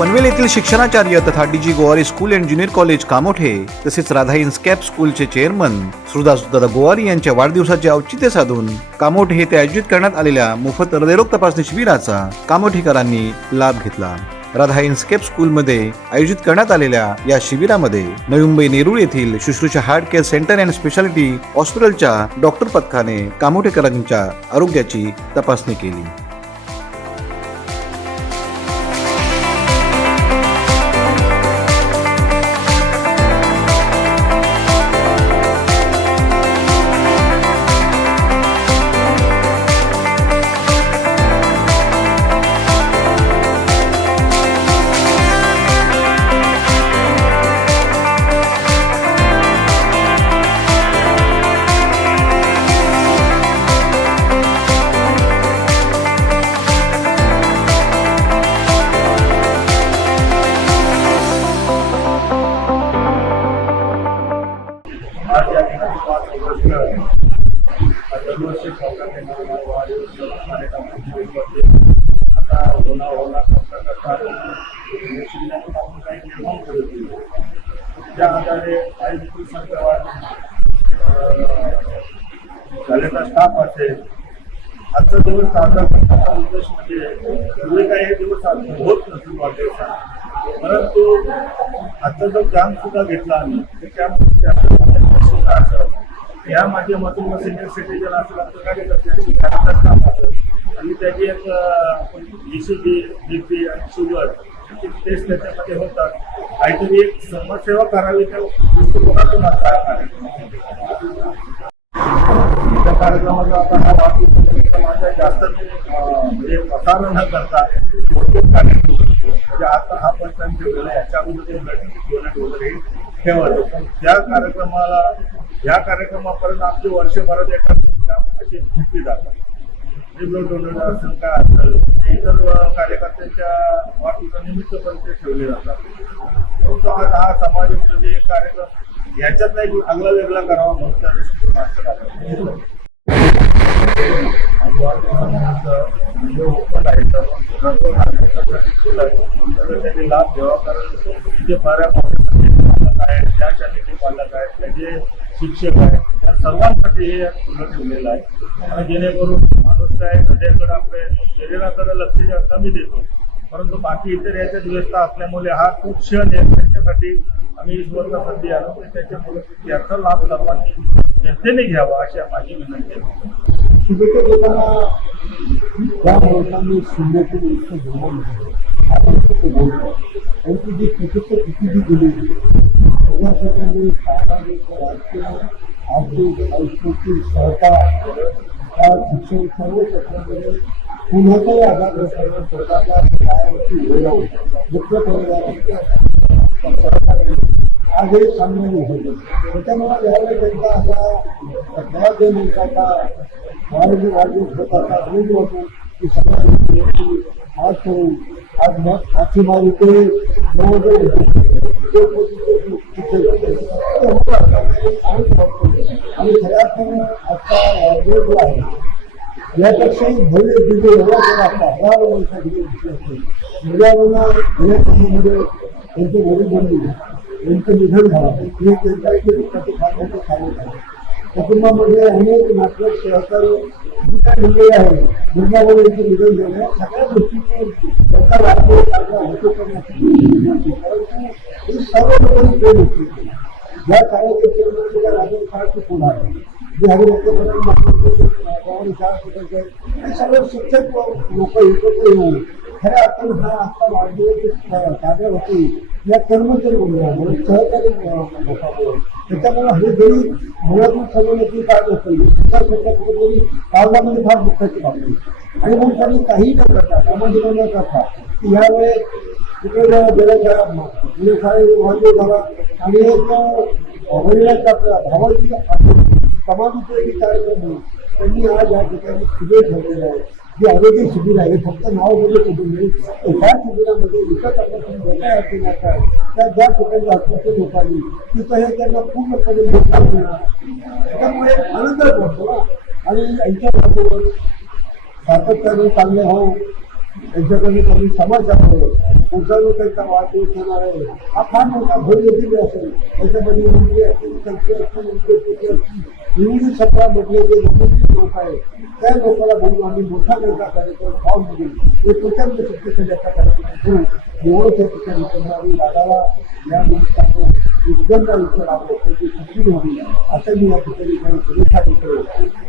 पनवेल येथील शिक्षणाचार्य तथा DG Gowari school and junior college Kamothe तसेच राधा इन्स्कॅप स्कूलचे चेअरमन सुरदासदादा गोवारी यांच्या वाढदिवसाचे औचित्य साधून कामोठे येथे आयोजित करण्यात आलेल्या मोफत हृदयरोग तपासणी शिबिराचा कामोठेकरांनी लाभ घेतला। राधा इन्स्कॅप स्कूलमध्ये आयोजित करण्यात आलेल्या या शिबिरामध्ये नवी मुंबई नेरूळ येथील Sushrusha heart care centre and speciality हॉस्पिटलच्या डॉक्टर पथकाने कामोठेकरांच्या आरोग्याची तपासणी केली। आज या ठिकाणी 5 दरवर्षी कार्यक्रमामध्ये आता होणार आपण काही निर्माण करत त्या आधारे काही झालेला स्टाफ असेल आजचा दिवस साजरा करण्याचा उद्देश म्हणजे एवढे काही हे दिवस होत नसून वाढदिवसा, परंतु आजचा जो कॅम्प सुद्धा घेतला आम्ही ते कॅम्प या माध्यमातून सिनियर सिटीजन असेल आमच्या कार्यकर्त्यांची स्टाफ असेल आणि त्याची एक ECG, BP आणि शुगर टेस्ट त्याच्यामध्ये होतात। काहीतरी एक समाजसेवा करावी त्या दृष्टिकोनातून आता त्या कार्यक्रमाचा आता हा माझ्या जास्त म्हणजे प्रसारण न करता मोठे कार्यक्रम म्हणजे आता हा प्रश्न ठेवलेला याच्या अगोदर वगैरे ठेवायचं, पण या कार्यक्रमापर्यंत आमचे वर्षभरात एका 2 काम असे घेतली जातात। डोनर असेल काय असेल इतर कार्यकर्त्यांच्या वाढदिवसानिमित्त पण ते ठेवले जातात। परंतु आज हा समाजोपयोगी कार्यक्रम याच्यातला एक आगळा वेगळा करावा म्हणून त्या दृष्टिकोनात ओपन आहे तर त्यांनी लाभ घ्यावा, कारण तिथे बऱ्या पालक आहेत, त्या शाळेचे पालक आहेत, त्याचे शिक्षक आहेत, या सर्वांसाठी हे खुलं ठेवलेलं आहे। आणि जेणेकरून माणूस काय हृदयाकडे आपल्या शरीराकडे लक्ष कमी देतो, परंतु बाकी इतर याच्यात व्यस्त असल्यामुळे हा खूप क्षण आहे त्याच्यासाठी आम्ही ईश्वरला संधी आणू त्याच्यामुळे याचा लाभ सर्वांनी जनतेने घ्यावा अशी माझी विनंती आहे। शुभेच्छा देताना ज्या माणसांनी शून्यातून इतकं जन्म घेतलं आपण कसं बोलतो त्यांची जी प्रत्यक्ष किती दिली त्यासाठी सामाजिक राजकीय आर्थिक सांस्कृतिक सहकार शिक्षण सर्व क्षेत्रामध्ये पुण्याचाही आधार बसवणं स्वतःच्या पायावरती वेळ मुख्य परिवाराच्या सहकार्याने आज हे सामने होते। त्याच्यामुळे यावेळी त्यांचा असा 12 दिवसाचा वाढदिवस होत असा रोज होतो की सगळ्या गोष्टी आज करून आज मग मासेमारी ते जवळजवळ आणि सगळ्यात आजचा वाढदिवस जो आहे यापेक्षाही भव्य दिव्य एवढा जर आपला 1000 वर्षासाठी दिसले असते मुलांना गेल्या काळामध्ये त्यांचे वडील बनले यांचं निधन झालं हे त्यांच्या इथे दुःखाचे फार मोठे चालू आहे। कुटुंबामध्ये अनेक नाटक सहकारी जी काय मंडळी आहे दुर्गाबाई यांचं निधन झालं सगळ्या गोष्टीची त्यांचा वाढदिवस आपला होतो करण्यासाठी परंतु ही सर्व लोकांनी प्रेम होती ज्या शाळेचे केंद्र राजन शाळेचे फुल आहे जे हरिभक्तपणे शाळा शिकायचे हे सगळे शिक्षक लोक एकत्र येऊन खऱ्या अर्थानं हा आजचा वाढदिवस साजरा होते या कर्मचारी म्हणून सहकारी लोकांमुळे त्याच्यामुळे हे जरी मुळातून सगळं काय असेल त्या कुठेतरी काळामध्ये फार दुःखाची बाबी आणि मग त्यांनी काही न करता सामाजिक न करता की यावेळेस तिकडे गेल्याच्या शाळेत वाढदिवस झाला आणि एक वडिलांच्या आपल्या भावाची समाजोपयोगी कार्यक्रम म्हणून त्यांनी आज या ठिकाणी शिबिर ठेवलेलं आहे जे आरोग्य शिबिर आहे फक्त नाव वगैरे कुठून मिळेल त्या शिबिरामध्ये विकत आपल्याकडून जे काय अडचणी आहेत त्या ज्या ठिकाणी असलेल्या लोकांनी तिथं हे त्यांना पूर्णपणे मोठा मिळणार त्यामुळे आनंद वाटतो ना आणि यांच्या बरोबर सातत्याने चांगले हो यांच्याकडे कमी समाज पुढचा त्यांचा वाढदिवस होणार आहे हा फार मोठा भव्य दिव्य असेल. त्याच्यामध्ये मुलगी असतील, संख्या असतील, उद्योजक असतील, विविध क्षेत्रामधले जे नोकरी लोक आहेत त्या लोकांना बोलून आम्ही मोठा त्यांचा कार्यक्रम फॉर्म दिली. हे प्रचंड शक्तीचा याचा कार्यक्रम करू एवढंच या ठिकाणी करणारी दादाला या निमित्तानं विद्यांना विचार आवडत त्याची सुखी व्हावी असं मी या ठिकाणी काही शुभेच्छा देतो.